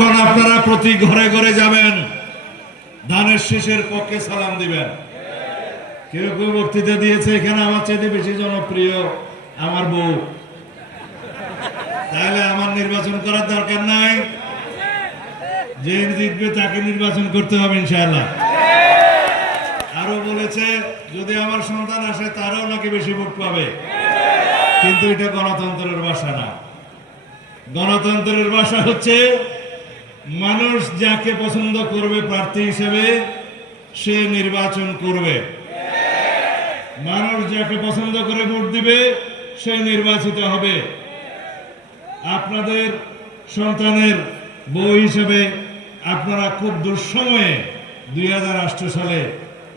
এখন আপনারা প্রতি ঘরে ঘরে যাবেন। ধানের শীষের পক্ষে সালাম দিবেন। কেউ কেউ বক্তৃতা দিয়েছে, এখানে আমার চাইতে বেশি জনপ্রিয় আমার বউ। তাহলে আমার নির্বাচন করার দরকার নাই। যে জিতবে তাকে নির্বাচন করতে হবে ইনশাআল্লাহ। আরও বলেছে, যদি আমার সন্তান আসে তারাও নাকি বেশি ভোট পাবে। কিন্তু এটা গণতন্ত্রের ভাষা না। গণতন্ত্রের ভাষা হচ্ছে মানুষ যাকে পছন্দ করবে প্রার্থী হিসেবে, সে নির্বাচন করবে। মানুষ যাকে পছন্দ করে ভোট দিবে, সে নির্বাচিত হবে। আপনাদের সন্তানের বউ হিসেবে আপনারা খুব দুঃসময়ে দুই হাজার আট সালে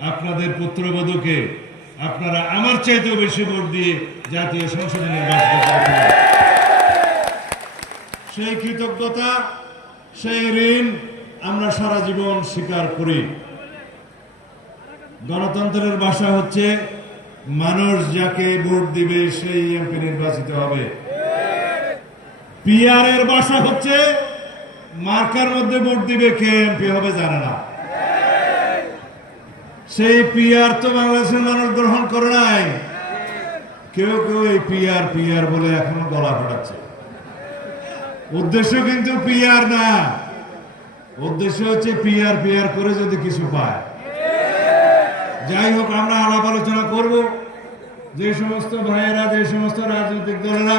আপনাদের পুত্রবধূকে আপনারা আমার চাইতেও বেশি ভোট দিয়ে জাতীয় সংসদে নির্বাচিত সেই কৃতজ্ঞতা সেই ঋণ আমরা সারা জীবন স্বীকার করি। গণতন্ত্রের ভাষা হচ্ছে, মানুষ যাকে ভোট দিবে সেই এমপি নির্বাচিত হবে। পিআর এর ভাষা হচ্ছে, মার্কার মধ্যে ভোট দিবে কে এমপি হবে জানে না। সেই পিআর তো বাংলাদেশের মানুষ গ্রহণ করে নাই। কেউ কেউ এই পিআর পিআর বলে এখনও গলা ফোটাচ্ছে। উদ্দেশ্য কিন্তু পিআর না। উদ্দেশ্য হচ্ছে পিআর পিআর করে যদি কিছু পায়। যাই হোক, আমরা আলাপ আলোচনা করব। যে সমস্ত ভাইয়েরা, যে সমস্ত রাজনৈতিক দলেরা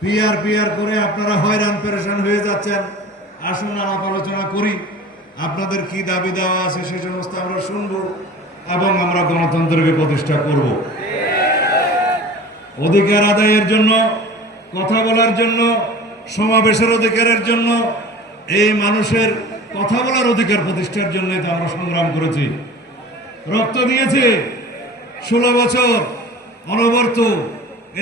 পিআর পিআর করে আপনারা হয়রান, পেরেশান হয়ে যাচ্ছেন, আসুন আলাপ আলোচনা করি। আপনাদের কি দাবি দেওয়া আছে সে সমস্ত আমরা শুনব এবং আমরা গণতন্ত্রকে প্রতিষ্ঠা করব। অধিকার আদায়ের জন্য, কথা বলার জন্য সমাবেশের অধিকারের জন্য, এই মানুষের কথা বলার অধিকার প্রতিষ্ঠার জন্য তো আমরা সংগ্রাম করেছি। রক্ত দিয়েছে। ষোলো বছর অনবর্ত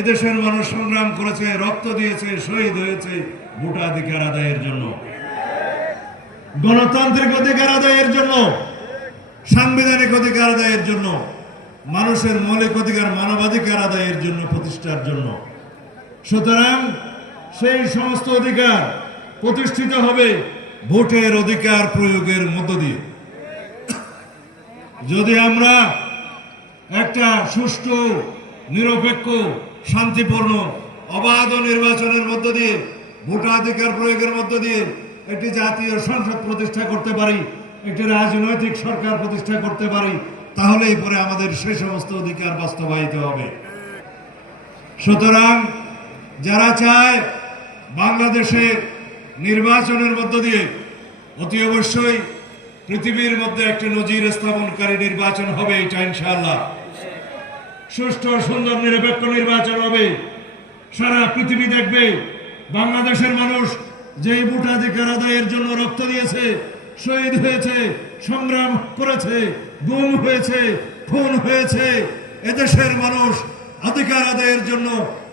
এদেশের মানুষ সংগ্রাম করেছে, রক্ত দিয়েছে, শহীদ হয়েছে ভোটাধিকার আদায়ের জন্য। গণতান্ত্রিক অধিকার আদায়ের জন্য, সাংবিধানিক অধিকার আদায়ের জন্য, মানুষের মৌলিক অধিকার মানবাধিকার আদায়ের জন্য প্রতিষ্ঠার জন্য। সুতরাং সেই সমস্ত অধিকার প্রতিষ্ঠিত হবে ভোটের অধিকার প্রয়োগের মধ্য দিয়ে। যদি আমরা একটা সুষ্ঠু, নিরপেক্ষ, শান্তিপূর্ণ, অবাধ নির্বাচনের মধ্য দিয়ে, ভোটাধিকার প্রয়োগের মধ্য দিয়ে একটি জাতীয় সংসদ প্রতিষ্ঠা করতে পারি, একটি রাজনৈতিক সরকার প্রতিষ্ঠা করতে পারি, তাহলেই পরে আমাদের সে সমস্ত অধিকার বাস্তবায়িত হবে। সুতরাং যারা চায় বাংলাদেশে নির্বাচনের মধ্য দিয়ে অতি অবশ্যই পৃথিবীর মধ্যে একটি নজির স্থাপনকারী নির্বাচন হবে এটা ইনশাআল্লাহ। সুষ্ঠু, সুন্দর, নিরপেক্ষ নির্বাচন হবে। সারা পৃথিবী দেখবে বাংলাদেশের মানুষ যেই ভোটাধিকার আদায়ের জন্য রক্ত দিয়েছে, শহীদ হয়েছে, সংগ্রাম করেছে, গুম হয়েছে, খুন হয়েছে, এদেশের মানুষ অধিকার আদায়ের জন্য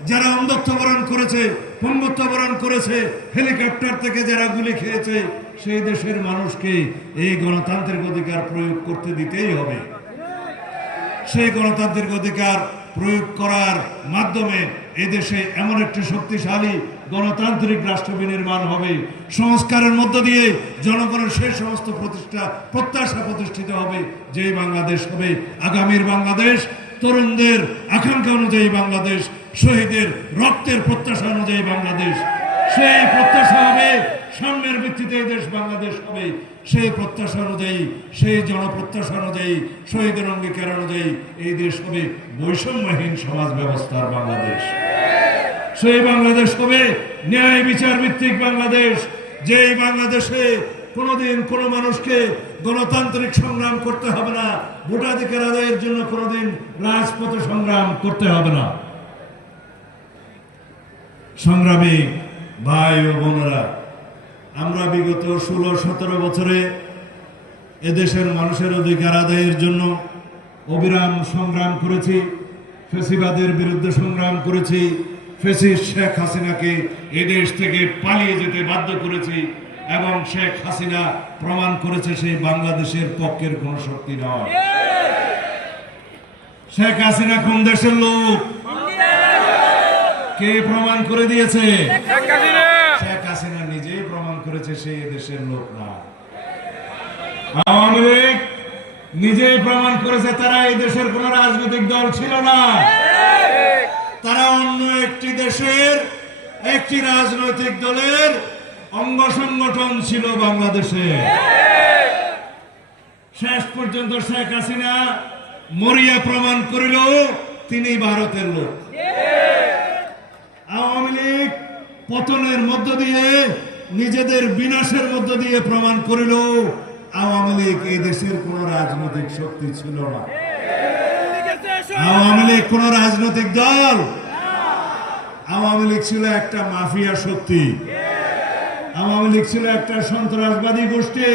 যারা অন্ধত্ব বরণ করেছে পঙ্গত্ব বরণ করেছে, হেলিকপ্টার থেকে যারা গুলি খেয়েছে, সেই দেশের মানুষকে এই গণতান্ত্রিক অধিকার প্রয়োগ করতে দিতেই হবে। সেই গণতান্ত্রিক অধিকার প্রয়োগ করার মাধ্যমে এদেশে এমন একটি শক্তিশালী গণতান্ত্রিক রাষ্ট্র বিনির্মাণ হবে। সংস্কারের মধ্য দিয়ে জনগণের সেই সমস্ত প্রতিষ্ঠা, প্রত্যাশা প্রতিষ্ঠিত হবে যে বাংলাদেশ হবে। আগামীর বাংলাদেশ, তরুণদের আকাঙ্ক্ষা অনুযায়ী বাংলাদেশ শহীদের রক্তের প্রত্যাশা অনুযায়ী বাংলাদেশ, সেই প্রত্যাশা হবে সামনের ভিত্তিতে দেশ বাংলাদেশ হবে। সেই প্রত্যাশা অনুযায়ী, সেই জনপ্রত্যাশা অনুযায়ী, শহীদের অঙ্গীকার অনুযায়ী এই দেশ হবে বৈষম্যহীন সমাজ ব্যবস্থার বাংলাদেশ। সেই বাংলাদেশ হবে ন্যায় বিচার ভিত্তিক বাংলাদেশ, যেই বাংলাদেশে কোনোদিন কোনো মানুষকে গণতান্ত্রিক সংগ্রাম করতে হবে না, ভোটাধিকার আদায়ের জন্য কোনোদিন রাজপথে সংগ্রাম করতে হবে না। সংগ্রামী ভাই ও বোনেরা আমরা বিগত ষোলো সতেরো বছরে এদেশের মানুষের অধিকার আদায়ের জন্য অবিরাম সংগ্রাম করেছি ফেসিবাদের বিরুদ্ধে সংগ্রাম করেছি ফেসিস শেখ হাসিনাকে এদেশ থেকে পালিয়ে যেতে বাধ্য করেছি এবং শেখ হাসিনা প্রমাণ করেছে সেই বাংলাদেশের পক্ষের কোন শক্তি নয়। শেখ হাসিনা কোন দেশের লোক? কে প্রমাণ করে দিয়েছে? শেখ হাসিনা। নিজেই প্রমাণ করেছে সে এদেশের লোক না। আওয়ামী লীগ নিজেই প্রমাণ করেছে তারা এই দেশের কোন রাজনৈতিক দল ছিল না। তারা অন্য একটি দেশের একটি রাজনৈতিক দলের অঙ্গ সংগঠন ছিল বাংলাদেশে। শেষ পর্যন্ত শেখ হাসিনা মরিয়া প্রমাণ করিল তিনি ভারতের লোক। আওয়ামী লীগ পতনের মধ্য দিয়ে, নিজেদের বিনাশের মধ্য দিয়ে প্রমাণ করিল, আওয়ামী লীগ এই দেশের কোন রাজনৈতিক শক্তি ছিল না। আওয়ামী লীগ কোন রাজনৈতিক দল। আওয়ামী লীগ ছিল একটা মাফিয়া শক্তি। আওয়ামী লীগ ছিল একটা সন্ত্রাসবাদী গোষ্ঠী।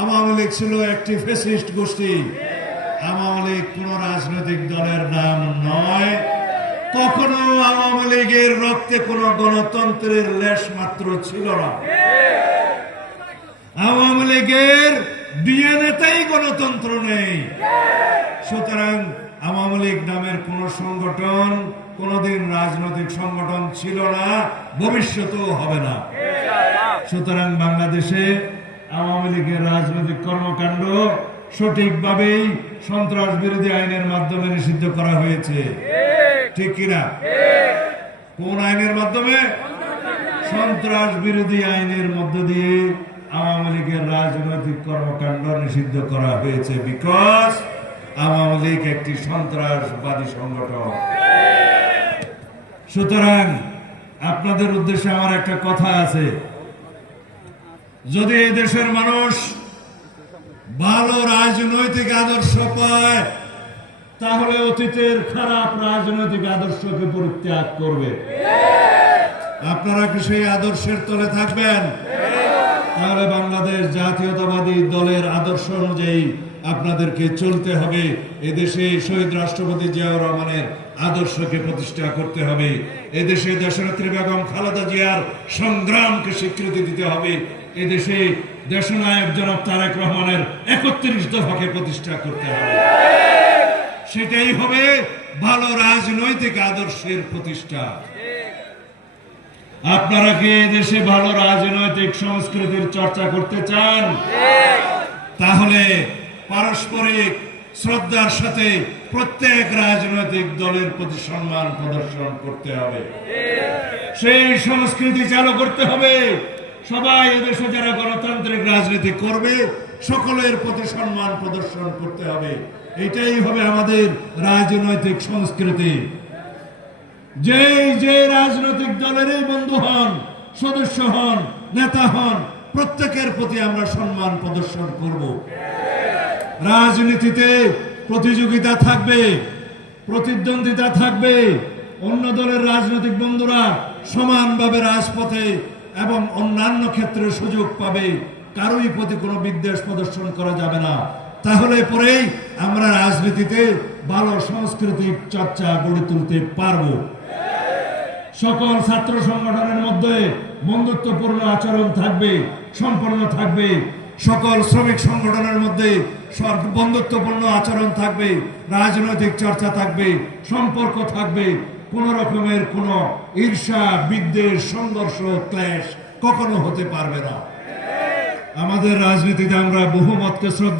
আওয়ামী লীগ ছিল একটি ফেসিস্ট গোষ্ঠী। আওয়ামী লীগ কোন রাজনৈতিক দলের নাম নয়। কখনো আওয়ামী লীগের রক্তে কোন গণতন্ত্রের লেশ মাত্র ছিল না। আওয়ামী লীগের ডিএনএতেই গণতন্ত্র নেই। সুতরাং আওয়ামী লীগ নামের কোন সংগঠন, কোনদিন রাজনৈতিক সংগঠন ছিল না, ভবিষ্যতেও হবে না। সুতরাং বাংলাদেশে আওয়ামী লীগের রাজনৈতিক কর্মকাণ্ড সঠিকভাবেই সন্ত্রাস বিরোধী আইনের মাধ্যমে নিষিদ্ধ করা হয়েছে। ঠিক কিনা? কোন আইনের মাধ্যমে? সন্ত্রাস বিরোধী আইনের মধ্য দিয়ে আওয়ামী লীগের রাজনৈতিক কর্মকাণ্ড নিষিদ্ধ করা হয়েছে বিকজ আওয়ামী লীগ একটি সন্ত্রাসবাদী সংগঠন। সুতরাং আপনাদের উদ্দেশ্যে আমার একটা কথা আছে। যদি এই দেশের মানুষ ভালো রাজনৈতিক আদর্শ পায় তাহলে অতীতের খারাপ রাজনৈতিক আদর্শকে পরিত্যাগ করবে। আপনারা কি সেই আদর্শের তলে থাকবেন? তাহলে বাংলাদেশ জাতীয়তাবাদী দলের আদর্শ অনুযায়ী আপনাদেরকে চলতে হবে। এদেশে শহীদ রাষ্ট্রপতি জিয়াউর রহমানের আদর্শকে প্রতিষ্ঠা করতে হবে। এদেশে দেশনেত্রী বেগম খালেদা জিয়ার সংগ্রামকে স্বীকৃতি দিতে হবে। এদেশে দেশনায়ক জনাব তারেক রহমানের একত্রিশ দফাকে প্রতিষ্ঠা করতে হবে। সেটাই হবে ভালো রাজনৈতিক আদর্শের প্রতিষ্ঠা। আপনারা কি দেশে ভালো রাজনৈতিক সংস্কৃতির চর্চা করতে চান? তাহলে পারস্পরিক শ্রদ্ধার সাথে প্রত্যেক রাজনৈতিক দলের প্রতি সম্মান প্রদর্শন করতে হবে। সেই সংস্কৃতি চালু করতে হবে। সবাই এদেশে যারা গণতান্ত্রিক রাজনীতি করবে, সকলের প্রতি সম্মান প্রদর্শন করতে হবে। এটাই হবে আমাদের রাজনৈতিক সংস্কৃতি। যে যে রাজনৈতিক দলেরই বন্ধু হন, সদস্য হন, নেতা হন, প্রত্যেকের প্রতি আমরা সম্মান প্রদর্শন করব। রাজনীতিতে প্রতিযোগিতা থাকবে, প্রতিদ্বন্দ্বিতা থাকবে, অন্য দলের রাজনৈতিক বন্ধুরা সমানভাবে রাজপথে এবং অন্যান্য ক্ষেত্রে সুযোগ পাবে। কারোই প্রতি কোনো বিদ্বেষ প্রদর্শন করা যাবে না। তাহলে পরেই আমরা রাজনীতিতে ভালো সাংস্কৃতিক চর্চা গড়ে তুলতে পারব। সকল ছাত্র সংগঠনের মধ্যে বন্ধুত্বপূর্ণ আচরণ থাকবে, সম্পন্ন থাকবে। সকল শ্রমিক সংগঠনের মধ্যে বন্ধুত্বপূর্ণ আচরণ থাকবে, রাজনৈতিক চর্চা থাকবে, সম্পর্ক থাকবে। কোন রকমের কোন ঈর্ষা, বিদ্বেষ, সংঘর্ষ, ক্লেশ কখনো হতে পারবে না। আমাদের রাজনীতিতে আমরা বহুমতকে শ্রদ্ধা